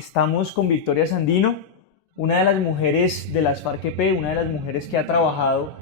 Estamos con Victoria Sandino, una de las mujeres de las FARC-EP, una de las mujeres que ha trabajado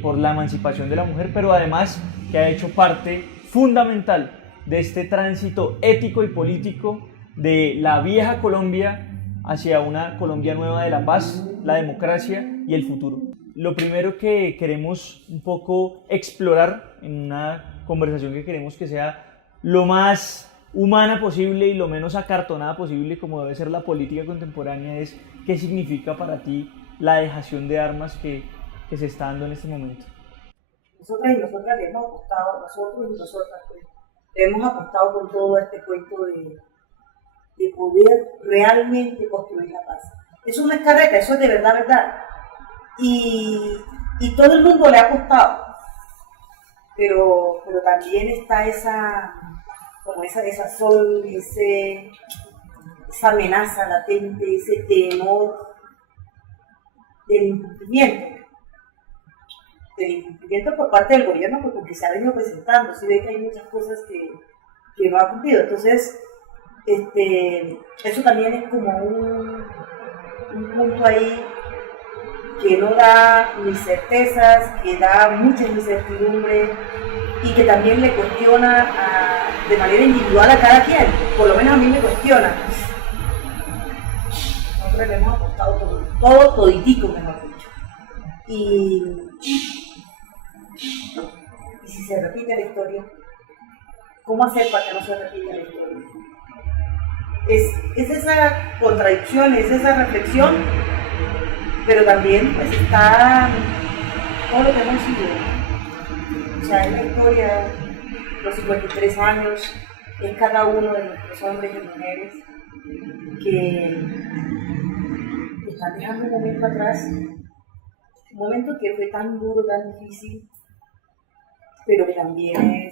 por la emancipación de la mujer, pero además que ha hecho parte fundamental de este tránsito ético y político de la vieja Colombia hacia una Colombia nueva de la paz, la democracia y el futuro. Lo primero que queremos un poco explorar en una conversación que queremos que sea lo más humana posible y lo menos acartonada posible, como debe ser la política contemporánea, es qué significa para ti la dejación de armas que se está dando en este momento. Nosotras y nosotras le hemos apostado, nosotros y nosotras le hemos apostado con todo este cuento de poder realmente construir la paz. Eso no es carreta, eso es de verdad, verdad. Y todo el mundo le ha apostado, pero también está esa sol, esa amenaza latente, ese temor del incumplimiento por parte del gobierno, porque se ha venido presentando, se ve que hay muchas cosas que no ha cumplido. Entonces, eso también es como un punto ahí que no da ni certezas, que da mucha incertidumbre y que también le cuestiona de manera individual a cada quien. Por lo menos a mí me cuestiona. Nosotros le hemos apostado todo toditico, mejor dicho. Y si se repite la historia, ¿cómo hacer para que no se repita la historia? Es esa contradicción, es esa reflexión, pero también pues está todo lo que hemos sido. O sea, es la historia, los 53 años, es cada uno de nuestros hombres y mujeres que están dejando un momento atrás, un momento que fue tan duro, tan difícil, pero que también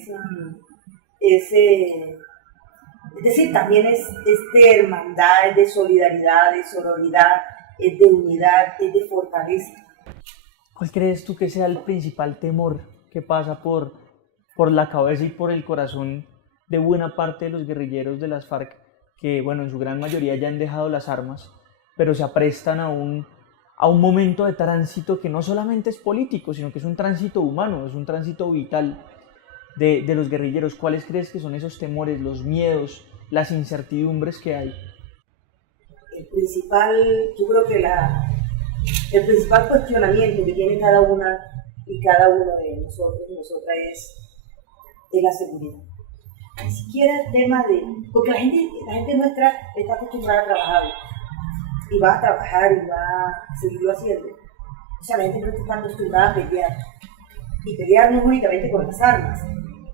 también es de hermandad, es de solidaridad, de sororidad, es de unidad, es de fortaleza. ¿Cuál crees tú que sea el principal temor que pasa por la cabeza y por el corazón de buena parte de los guerrilleros de las FARC, que bueno, en su gran mayoría ya han dejado las armas, pero se aprestan a un momento de tránsito que no solamente es político, sino que es un tránsito humano, es un tránsito vital de los guerrilleros? ¿Cuáles crees que son esos temores, los miedos, las incertidumbres que hay? Yo creo que el principal cuestionamiento que tiene cada una y cada uno de nosotros y nosotras es la seguridad. Ni siquiera el tema porque la gente nuestra está acostumbrada a trabajar y va a trabajar y va a seguirlo haciendo. O sea, la gente nuestra está acostumbrada a pelear. Y pelear no es únicamente con las armas.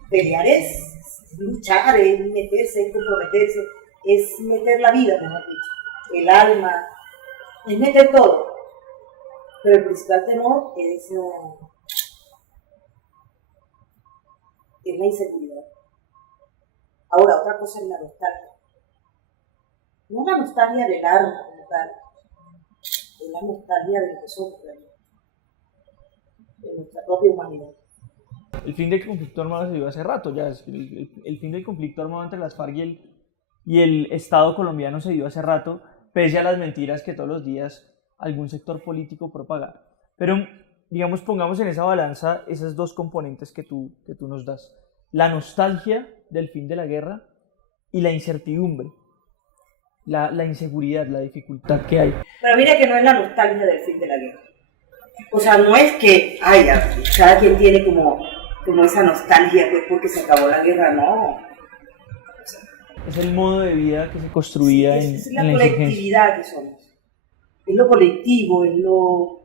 Pelear es luchar, es meterse, es comprometerse, es meter la vida, mejor dicho, el alma, es meter todo. Pero el principal temor es la inseguridad. Ahora, otra cosa es la nostalgia. No la nostalgia del arma como tal, es la nostalgia de lo que somos, de nuestra propia humanidad. El fin del conflicto armado se dio hace rato, ya el fin del conflicto armado entre las FARC y el Estado colombiano se dio hace rato, pese a las mentiras que todos los días algún sector político propaga. Pero, digamos, pongamos en esa balanza esas dos componentes que tú nos das. La nostalgia del fin de la guerra y la incertidumbre, la inseguridad, la dificultad que hay. Pero mira que no es la nostalgia del fin de la guerra. O sea, no es que, cada quien tiene como esa nostalgia pues porque se acabó la guerra, no. O sea, es el modo de vida que se construía en la insurgencia. Es la colectividad que somos. Es lo colectivo, es lo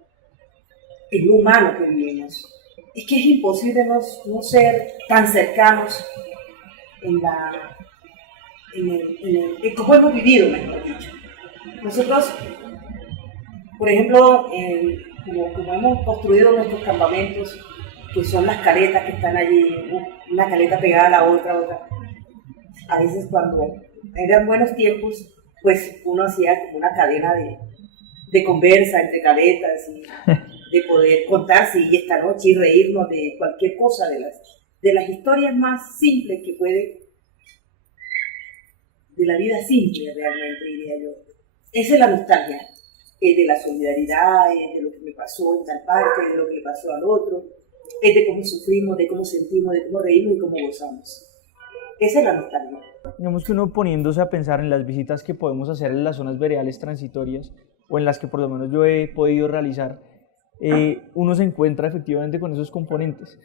humano que vivimos. Es que es imposible no ser tan cercanos en cómo hemos vivido, mejor dicho. Nosotros, por ejemplo, como hemos construido nuestros campamentos, que son las caletas que están allí, una caleta pegada a la otra. A veces cuando eran buenos tiempos, pues uno hacía como una cadena de conversa entre caletas y de poder contarse y esta noche y reírnos de cualquier cosa, de las historias más simples que puede de la vida simple realmente, diría yo. Esa es la nostalgia, de la solidaridad, de lo que me pasó en tal parte, de lo que le pasó al otro, de cómo sufrimos, de cómo sentimos, de cómo reímos y cómo gozamos. Esa es la nostalgia. Digamos que uno poniéndose a pensar en las visitas que podemos hacer en las zonas veredales transitorias, o en las que por lo menos yo he podido realizar, uno se encuentra efectivamente con esos componentes.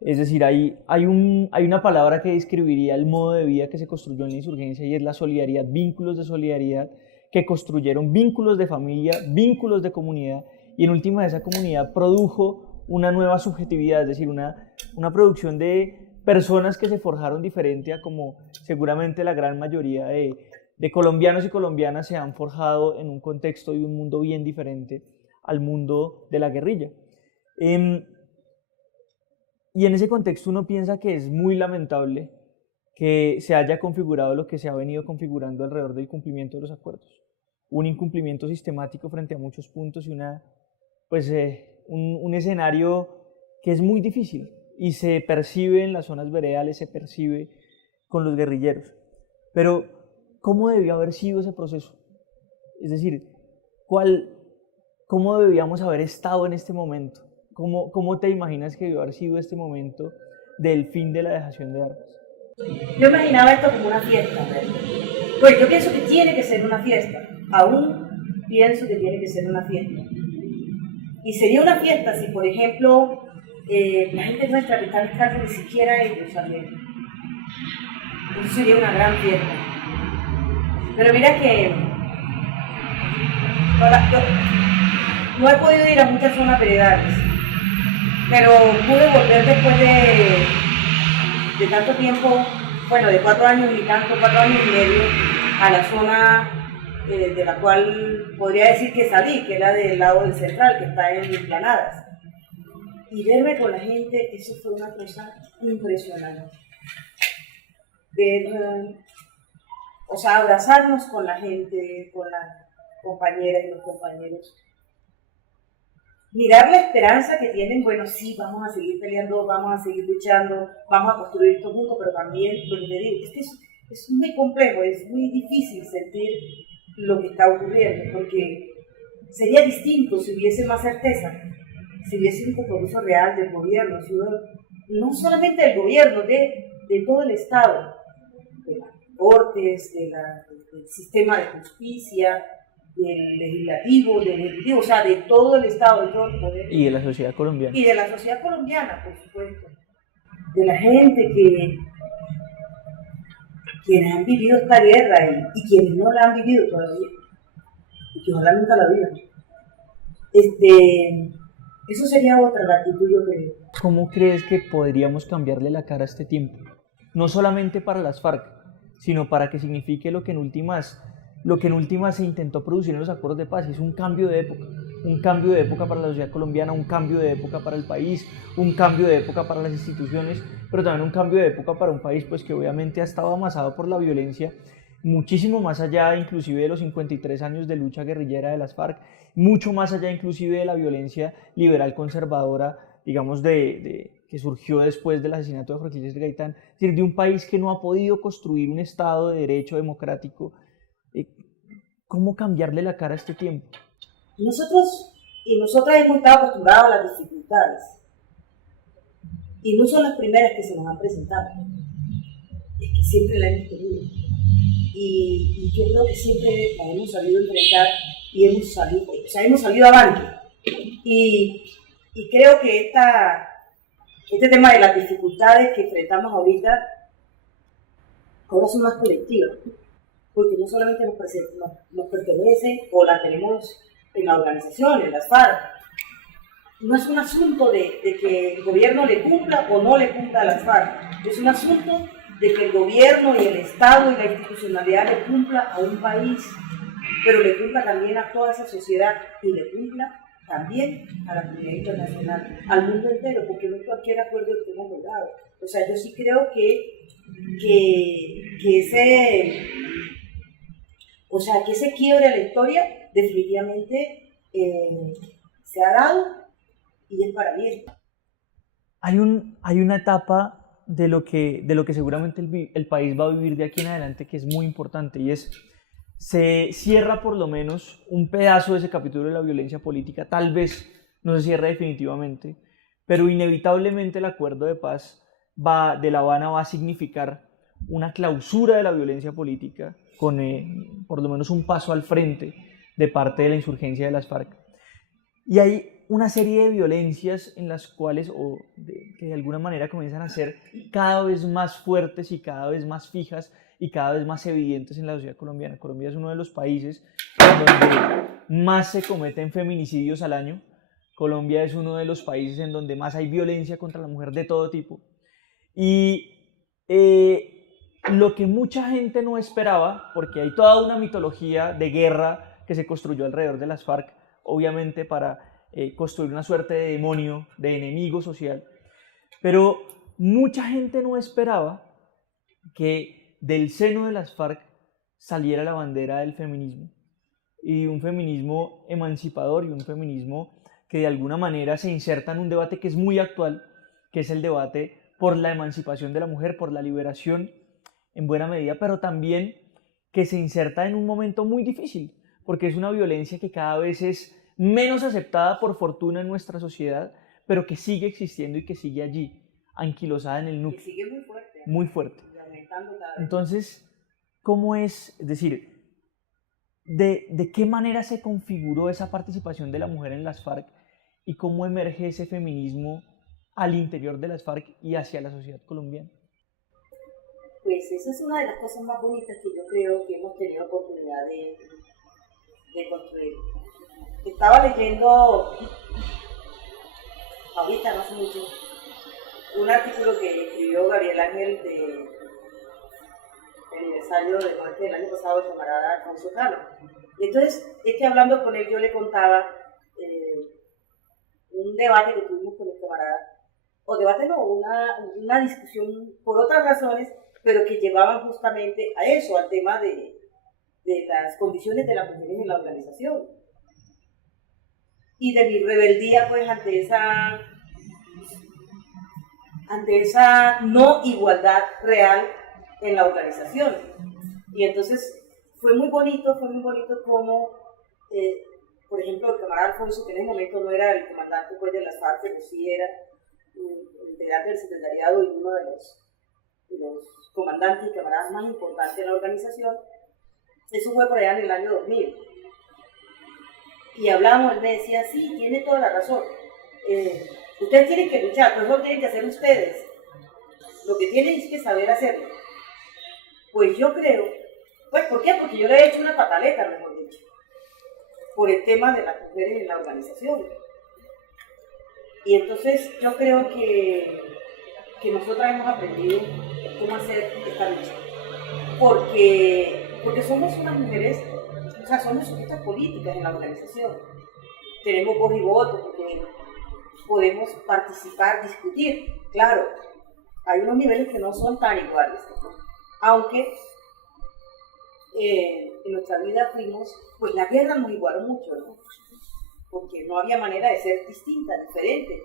Es decir, hay una palabra que describiría el modo de vida que se construyó en la insurgencia, y es la solidaridad, vínculos de solidaridad que construyeron vínculos de familia, vínculos de comunidad, y en última esa comunidad produjo una nueva subjetividad, es decir, una producción de personas que se forjaron diferente a como seguramente la gran mayoría de colombianos y colombianas se han forjado en un contexto y un mundo bien diferente al mundo de la guerrilla. Y en ese contexto uno piensa que es muy lamentable que se haya configurado lo que se ha venido configurando alrededor del cumplimiento de los acuerdos. Un incumplimiento sistemático frente a muchos puntos y un escenario que es muy difícil y se percibe en las zonas veredales, se percibe con los guerrilleros. Pero, ¿cómo debió haber sido ese proceso? Es decir, ¿cómo debíamos haber estado en este momento? ¿Cómo te imaginas que debió haber sido este momento del fin de la dejación de armas? Yo imaginaba esto como una fiesta. Pues yo pienso que tiene que ser una fiesta. Aún pienso que tiene que ser una fiesta. Y sería una fiesta si, por ejemplo, la gente nuestra que está en cárcel, ni siquiera ellos sabían. Eso sería una gran fiesta. Pero mira que yo no he podido ir a muchas zonas veredales, pero pude volver después de tanto tiempo, bueno, de 4 años y tanto, 4 años y medio, a la zona de la cual podría decir que salí, que era del lado del central, que está en Esplanadas. Y verme con la gente, eso fue una cosa impresionante. Abrazarnos con la gente, con las compañeras y los compañeros. Mirar la esperanza que tienen, bueno, sí, vamos a seguir peleando, vamos a seguir luchando, vamos a construir esto juntos, pero también, lo que te digo, es que es muy complejo, es muy difícil sentir lo que está ocurriendo, porque sería distinto si hubiese más certeza, si hubiese un compromiso real del gobierno, no solamente del gobierno, de todo el Estado, de las cortes, del sistema de justicia, del legislativo, del ejecutivo, o sea, de todo el Estado, de todo el poder. Y de la sociedad colombiana. Y de la sociedad colombiana, por supuesto. De la gente quienes han vivido esta guerra y quienes no la han vivido todavía, y que ojalá nunca la vivan. Eso sería otra la actitud, yo creo. ¿Cómo crees que podríamos cambiarle la cara a este tiempo? No solamente para las FARC, sino para que signifique lo que en últimas se intentó producir en los acuerdos de paz. Es un cambio de época para la sociedad colombiana, un cambio de época para el país, un cambio de época para las instituciones, pero también un cambio de época para un país pues, que obviamente ha estado amasado por la violencia, muchísimo más allá inclusive de los 53 años de lucha guerrillera de las FARC, mucho más allá inclusive de la violencia liberal conservadora, digamos, que surgió después del asesinato de Jorge Eliezer Gaitán, es decir, de un país que no ha podido construir un Estado de derecho democrático. ¿Cómo cambiarle la cara a este tiempo? Nosotros y nosotras hemos estado acostumbrados a las dificultades y no son las primeras que se nos han presentado, es que siempre la hemos tenido y yo creo que siempre la hemos sabido enfrentar y hemos salido avante y creo que este tema de las dificultades que enfrentamos ahorita ahora son más colectivas, porque no solamente nos pertenecen o las tenemos en la organización, en las FARC. No es un asunto de que el gobierno le cumpla o no le cumpla a las FARC. Es un asunto de que el gobierno y el Estado y la institucionalidad le cumpla a un país, pero le cumpla también a toda esa sociedad y le cumpla también a la comunidad internacional, al mundo entero, porque no es cualquier acuerdo que hemos logrado. O sea, yo sí creo que ese quiebre a la historia definitivamente se ha dado y es para bien. Hay una etapa de lo que seguramente el país va a vivir de aquí en adelante, que es muy importante, y es, se cierra por lo menos un pedazo de ese capítulo de la violencia política, tal vez no se cierra definitivamente, pero inevitablemente el acuerdo de paz de La Habana va a significar una clausura de la violencia política, con por lo menos un paso al frente de parte de la insurgencia de las FARC. Y hay una serie de violencias en las cuales, que de alguna manera comienzan a ser cada vez más fuertes y cada vez más fijas y cada vez más evidentes en la sociedad colombiana. Colombia es uno de los países donde más se cometen feminicidios al año. Colombia es uno de los países en donde más hay violencia contra la mujer de todo tipo. Y lo que mucha gente no esperaba, porque hay toda una mitología de guerra que se construyó alrededor de las FARC, obviamente para construir una suerte de demonio, de enemigo social, pero mucha gente no esperaba que del seno de las FARC saliera la bandera del feminismo, y un feminismo emancipador y un feminismo que de alguna manera se inserta en un debate que es muy actual, que es el debate por la emancipación de la mujer, por la liberación en buena medida, pero también que se inserta en un momento muy difícil, porque es una violencia que cada vez es menos aceptada por fortuna en nuestra sociedad, pero que sigue existiendo y que sigue allí, anquilosada en el núcleo. Y sigue muy fuerte. Muy fuerte. Y aumentando cada vez. Entonces, ¿cómo es decir, de qué manera se configuró esa participación de la mujer en las FARC y cómo emerge ese feminismo al interior de las FARC y hacia la sociedad colombiana? Pues esa es una de las cosas más bonitas que yo creo que hemos tenido oportunidad de construir. Estaba leyendo, ahorita no hace mucho, un artículo que escribió Gabriel Ángel del aniversario de muerte del año pasado del camarada Alfonso Cano. Y entonces, es que hablando con él, yo le contaba un debate que tuvimos con el camarada, o debate no, una discusión por otras razones, pero que llevaban justamente a eso, al tema de las condiciones de las mujeres en la organización. Y de mi rebeldía, pues, ante esa no igualdad real en la organización. Y entonces fue muy bonito como, por ejemplo, el camarada Alfonso, que en ese momento no era el comandante pues, de las FARC, pero sí era el integrante del secretariado y uno de los comandantes y camaradas más importantes de la organización. Eso fue por allá en el año 2000. Y hablamos, él me decía, sí, tiene toda la razón. Ustedes tienen que luchar, pero eso lo tienen que hacer ustedes. Lo que tienen es que saber hacerlo. Pues yo creo, pues ¿por qué? Porque yo le he hecho una pataleta, mejor dicho, por el tema de las mujeres en la organización. Y entonces yo creo que nosotras hemos aprendido cómo hacer esta lucha. Porque somos unas mujeres, o sea, somos sujetas políticas en la organización. Tenemos voz y voto, porque podemos participar, discutir. Claro, hay unos niveles que no son tan iguales, aunque en nuestra vida fuimos, pues la guerra nos igualó mucho, ¿no? Porque no había manera de ser distinta, diferente.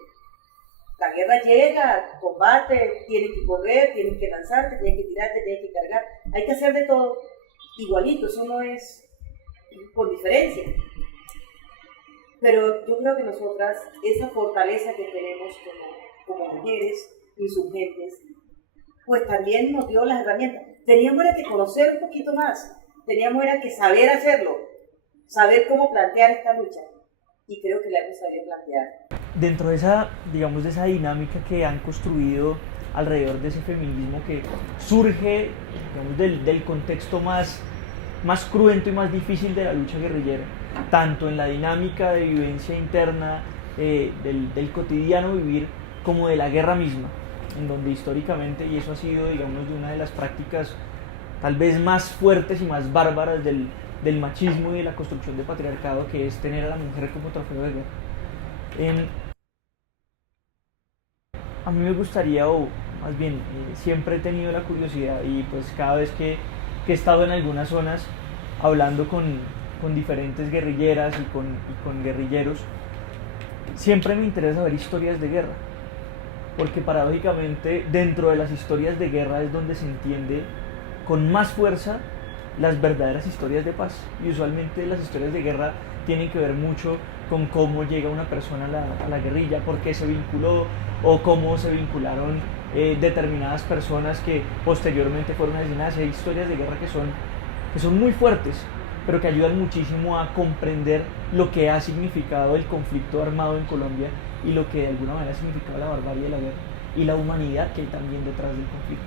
La guerra llega, combate, tienen que correr, tienen que lanzarte, tienen que tirarte, tienen que cargar. Hay que hacer de todo igualito, eso no es por diferencia. Pero yo creo que nosotras, esa fortaleza que tenemos como mujeres insurgentes, pues también nos dio las herramientas. Teníamos que conocer un poquito más, teníamos que saber hacerlo, saber cómo plantear esta lucha. Y creo que la hemos sabido plantear. Dentro de esa, digamos, de esa dinámica que han construido alrededor de ese feminismo que surge, digamos, del contexto más cruento y más difícil de la lucha guerrillera, tanto en la dinámica de vivencia interna del cotidiano vivir como de la guerra misma, en donde históricamente, y eso ha sido, digamos, de una de las prácticas tal vez más fuertes y más bárbaras del machismo y de la construcción de patriarcado, que es tener a la mujer como trofeo de guerra. A mí me gustaría, o más bien, siempre he tenido la curiosidad, y pues cada vez que he estado en algunas zonas hablando con diferentes guerrilleras y con guerrilleros, siempre me interesa ver historias de guerra. porque paradójicamente dentro de las historias de guerra es donde se entiende con más fuerza las verdaderas historias de paz. Y usualmente las historias de guerra tienen que ver mucho con cómo llega una persona a la guerrilla, por qué se vinculó o cómo se vincularon determinadas personas que posteriormente fueron asesinadas. Hay historias de guerra que son muy fuertes, pero que ayudan muchísimo a comprender lo que ha significado el conflicto armado en Colombia y lo que de alguna manera ha significado la barbarie de la guerra y la humanidad que hay también detrás del conflicto.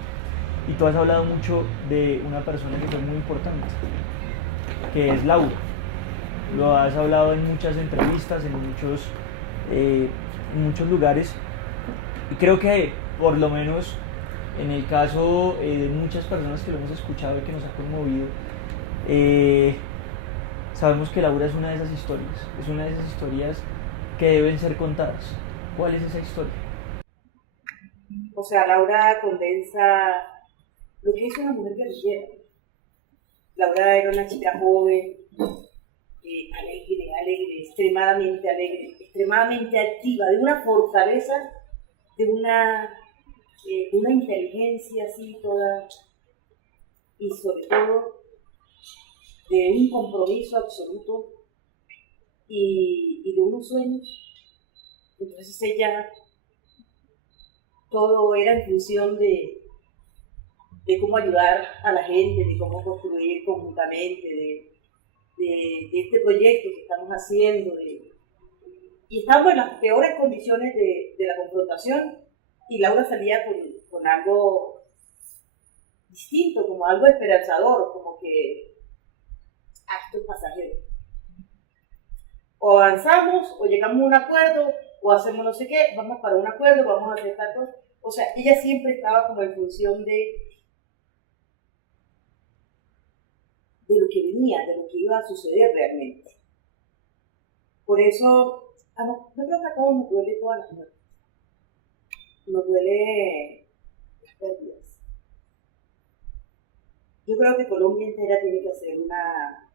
Y tú has hablado mucho de una persona que fue muy importante, que es Laura. Lo has hablado en muchas entrevistas, en muchos lugares, y creo que por lo menos en el caso de muchas personas que lo hemos escuchado y que nos ha conmovido, sabemos que Laura es una de esas historias, es una de esas historias que deben ser contadas. ¿Cuál es esa historia? O sea, Laura condensa lo que es una mujer guerrillera. Laura era una chica joven, alegre, extremadamente activa, de una fortaleza, de una inteligencia así toda, y sobre todo de un compromiso absoluto y de unos sueños. Entonces ella, todo era en función de cómo ayudar a la gente, de cómo construir conjuntamente, de este proyecto que estamos haciendo. Y estamos en las peores condiciones de la confrontación, y Laura salía con algo distinto, como algo esperanzador, como que esto es pasajero. O avanzamos, o llegamos a un acuerdo, o hacemos no sé qué, vamos para un acuerdo, vamos a hacer tal cosa. O sea, ella siempre estaba como en función de lo que venía, de lo que iba a suceder realmente. Por eso, yo creo que a todos nos duele todas las muertes. Nos duele las pérdidas. Yo creo que Colombia entera tiene que hacer una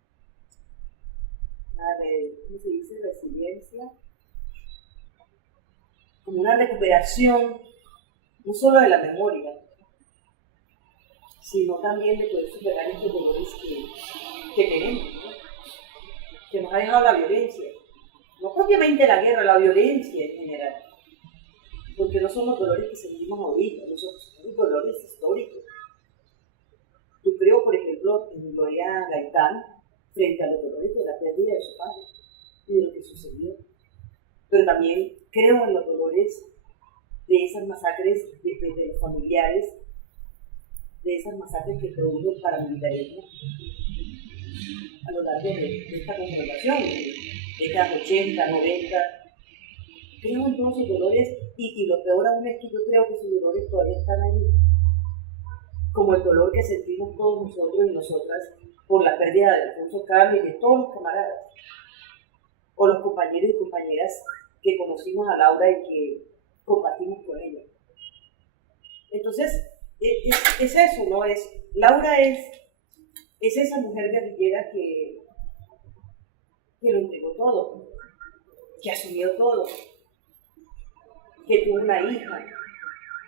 ¿cómo se dice? Resiliencia, como una recuperación, no solo de la memoria, sino también de poder superar estos dolores que tenemos, ¿no? Que nos ha dejado la violencia. No propiamente la guerra, la violencia en general. Porque no son los dolores que sentimos ahorita, no son los dolores históricos. Yo creo, por ejemplo, en Gloria Gaitán, frente a los dolores de la pérdida de su padre y de lo que sucedió. Pero también creo en los dolores de esas masacres de los familiares, de esas masacres que produjo el paramilitarismo a lo largo de esta confrontación, de décadas 80, 90. Creo en todos esos dolores, y lo peor aún es que yo creo que esos dolores todavía están ahí, como el dolor que sentimos todos nosotros y nosotras por la pérdida de Alfonso Carlos y de todos los camaradas, o los compañeros y compañeras que conocimos a Laura y que compartimos con ella. Entonces, es eso, ¿no? Laura es esa mujer guerrillera que lo entregó todo, que asumió todo, que tuvo una hija,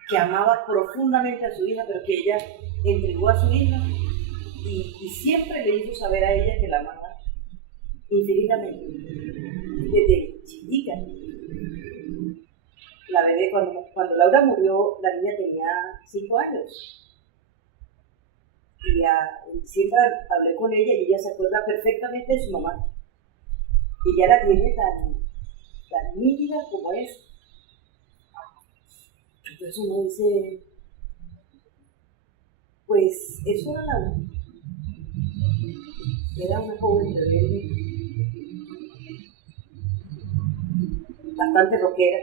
que amaba profundamente a su hija, pero que ella entregó a su hija y siempre le hizo saber a ella que la amaba infinitamente, desde chiquita. La bebé, cuando Laura murió, la niña tenía 5 años. Y siempre hablé con ella y ella se acuerda perfectamente de su mamá. Y ella la tiene tan nítida como es. Entonces uno dice, pues eso era Laura. Era una joven rebelde, bastante rockera,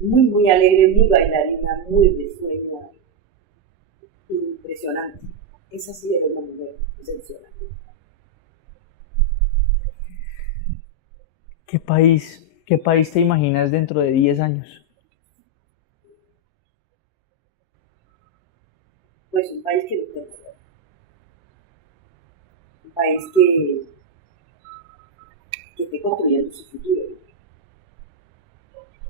muy alegre, muy bailarina, muy risueña, impresionante. Esa sí era una mujer excepcional. ¿Qué país te imaginas dentro de 10 años? Pues un país que no tenga, un país que esté construyendo su futuro.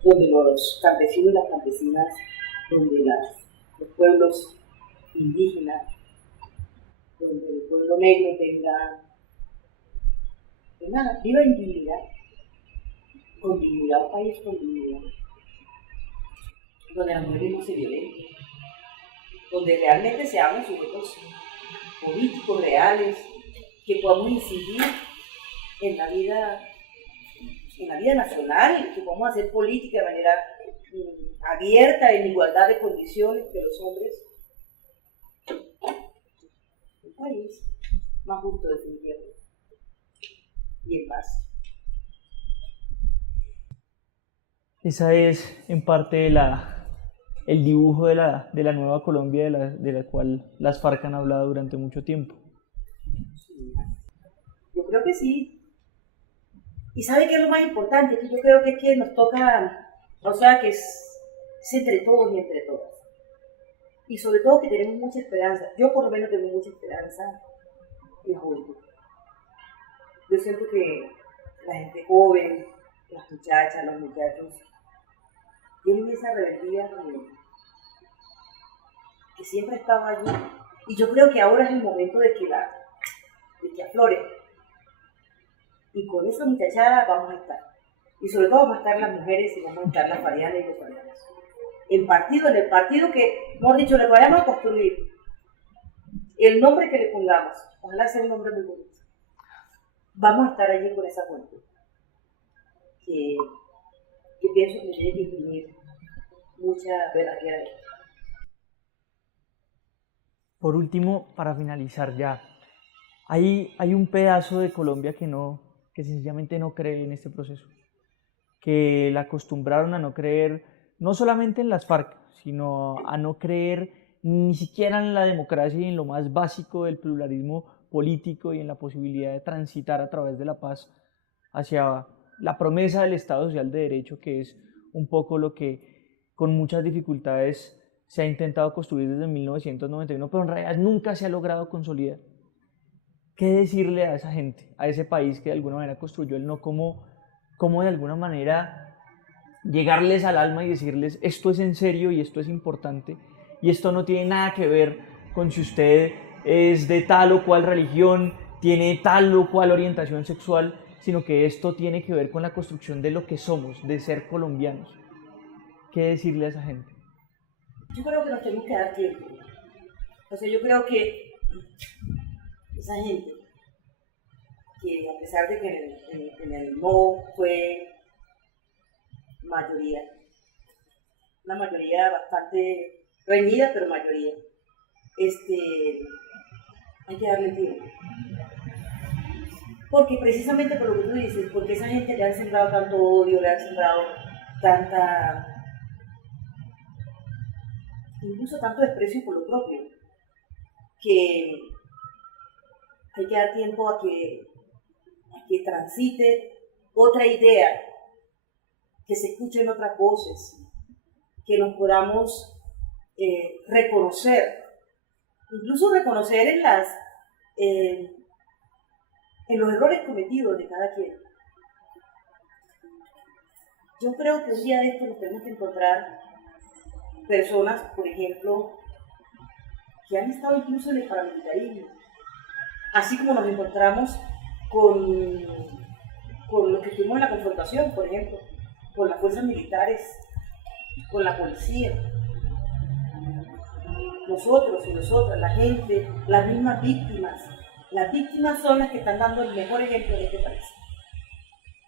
donde los campesinos y las campesinas, donde los pueblos indígenas, donde el pueblo negro tenga, viva en dignidad, con dignidad, un país con dignidad, donde las mujeres no se violenten, donde realmente seamos sujetos políticos reales, que podamos incidir en la vida nacional, que podamos hacer política de manera abierta, en igualdad de condiciones que los hombres. Un país más justo, definitivamente, y en paz. Esa es en parte el dibujo de la nueva Colombia de la cual las FARC han hablado durante mucho tiempo. Yo creo que sí. Y ¿sabe qué es lo más importante? Que yo creo que es que nos toca, o sea, que es entre todos y entre todas. Y sobre todo que tenemos mucha esperanza. Yo por lo menos tengo mucha esperanza en la juventud. Yo siento que la gente joven, las muchachas, los muchachos, tienen esa rebeldía que siempre estaba allí. Y yo creo que ahora es el momento de que aflore. Y con esa muchachada vamos a estar. Y sobre todo vamos a estar las mujeres y vamos a estar las farianas y los farianos. En el partido que, mejor dicho, le vayamos a construir, el nombre que le pongamos, ojalá sea un nombre muy bonito, vamos a estar allí con esa juventud. Que pienso que tiene que imprimir mucha verdadera. Por último, para finalizar ya, hay un pedazo de Colombia que sencillamente no cree en este proceso, que la acostumbraron a no creer no solamente en las FARC, sino a no creer ni siquiera en la democracia y en lo más básico del pluralismo político y en la posibilidad de transitar a través de la paz hacia la promesa del Estado Social de Derecho, que es un poco lo que con muchas dificultades se ha intentado construir desde 1991, pero en realidad nunca se ha logrado consolidar. ¿Qué decirle a esa gente, a ese país que de alguna manera construyó el no, cómo de alguna manera llegarles al alma y decirles esto es en serio y esto es importante y esto no tiene nada que ver con si usted es de tal o cual religión, tiene tal o cual orientación sexual, sino que esto tiene que ver con la construcción de lo que somos, de ser colombianos? ¿Qué decirle a esa gente? Yo creo que nos tenemos que dar tiempo. O sea, yo creo que esa gente, que a pesar de que en el no fue mayoría, una mayoría bastante reñida, pero mayoría, hay que darle tiempo. Porque precisamente por lo que tú dices, porque esa gente le han sembrado tanto odio, le han sembrado incluso tanto desprecio por lo propio, que hay que dar tiempo a que transite otra idea, que se escuchen otras voces, que nos podamos reconocer, incluso reconocer en los errores cometidos de cada quien. Yo creo que un día de esto nos tenemos que encontrar personas, por ejemplo, que han estado incluso en el paramilitarismo, así como nos encontramos con los que estuvimos en la confrontación, por ejemplo, con las fuerzas militares, con la policía, nosotros y nosotras, la gente, las mismas víctimas. Las víctimas son las que están dando el mejor ejemplo en este país.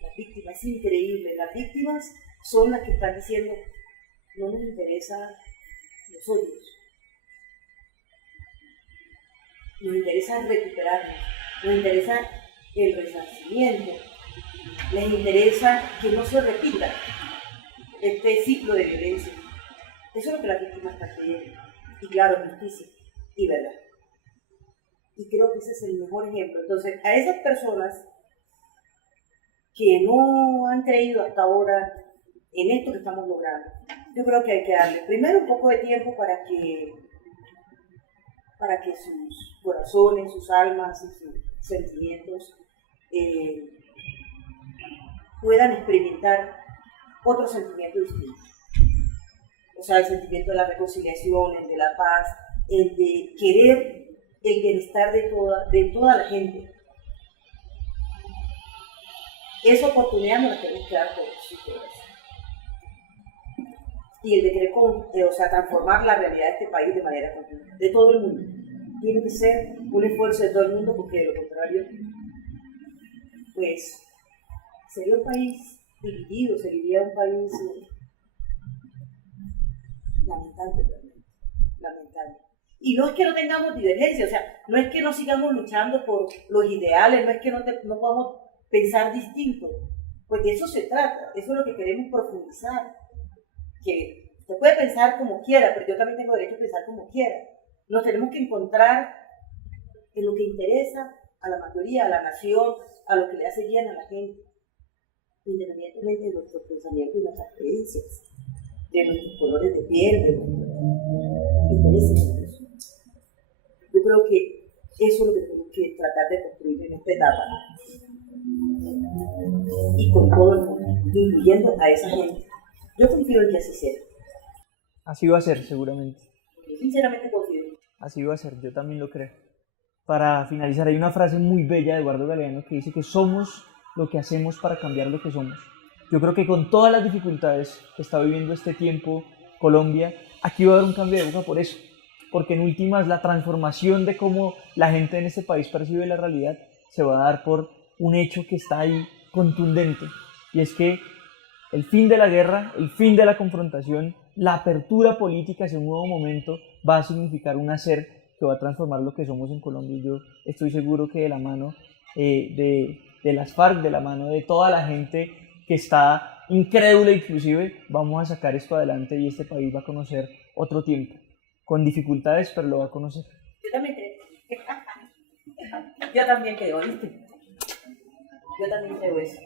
Las víctimas, es increíble, las víctimas son las que están diciendo, no nos interesa los odios, nos interesa recuperarnos, nos interesa el resarcimiento, les interesa que no se repita este ciclo de violencia. Eso es lo que las víctimas están pidiendo. Y claro, justicia y verdad. Y creo que ese es el mejor ejemplo. Entonces, a esas personas que no han creído hasta ahora en esto que estamos logrando, yo creo que hay que darle primero un poco de tiempo para que sus corazones, sus almas y sus sentimientos puedan experimentar otro sentimiento distinto. O sea, el sentimiento de la reconciliación, el de la paz, el de querer el bienestar de toda la gente. Esa oportunidad nos la tenemos que dar todos y todas. Y el de querer transformar la realidad de este país de manera conjunta, de todo el mundo. Tiene que ser un esfuerzo de todo el mundo, porque de lo contrario, pues, sería un país dividido, sería un país lamentable, realmente, lamentable. Y no es que no tengamos divergencia, o sea, no es que no sigamos luchando por los ideales, no es que no podamos pensar distinto, pues de eso se trata, eso es lo que queremos profundizar, que usted puede pensar como quiera, pero yo también tengo derecho a pensar como quiera. Nos tenemos que encontrar en lo que interesa a la mayoría, a la nación, a lo que le hace bien a la gente, independientemente de nuestros pensamientos y nuestras creencias, de nuestros colores de piel, de nuestros intereses. Yo creo que eso es lo que tenemos que tratar de construir en esta etapa, y con todo el mundo, incluyendo a esa gente. Yo confío en que así sea. Así va a ser, seguramente. Yo sinceramente confío. Así va a ser, yo también lo creo. Para finalizar, hay una frase muy bella de Eduardo Galeano que dice que somos lo que hacemos para cambiar lo que somos. Yo creo que con todas las dificultades que está viviendo este tiempo Colombia, aquí va a haber un cambio de época por eso. Porque en últimas la transformación de cómo la gente en este país percibe la realidad se va a dar por un hecho que está ahí contundente. Y es que el fin de la guerra, el fin de la confrontación, la apertura política hacia un nuevo momento va a significar un hacer que va a transformar lo que somos en Colombia. Y yo estoy seguro que de la mano de las FARC, de la mano de toda la gente que está incrédula inclusive, vamos a sacar esto adelante y este país va a conocer otro tiempo. Con dificultades, pero lo va a conocer. Yo también creo. Yo también creo, ¿viste? Yo también creo eso.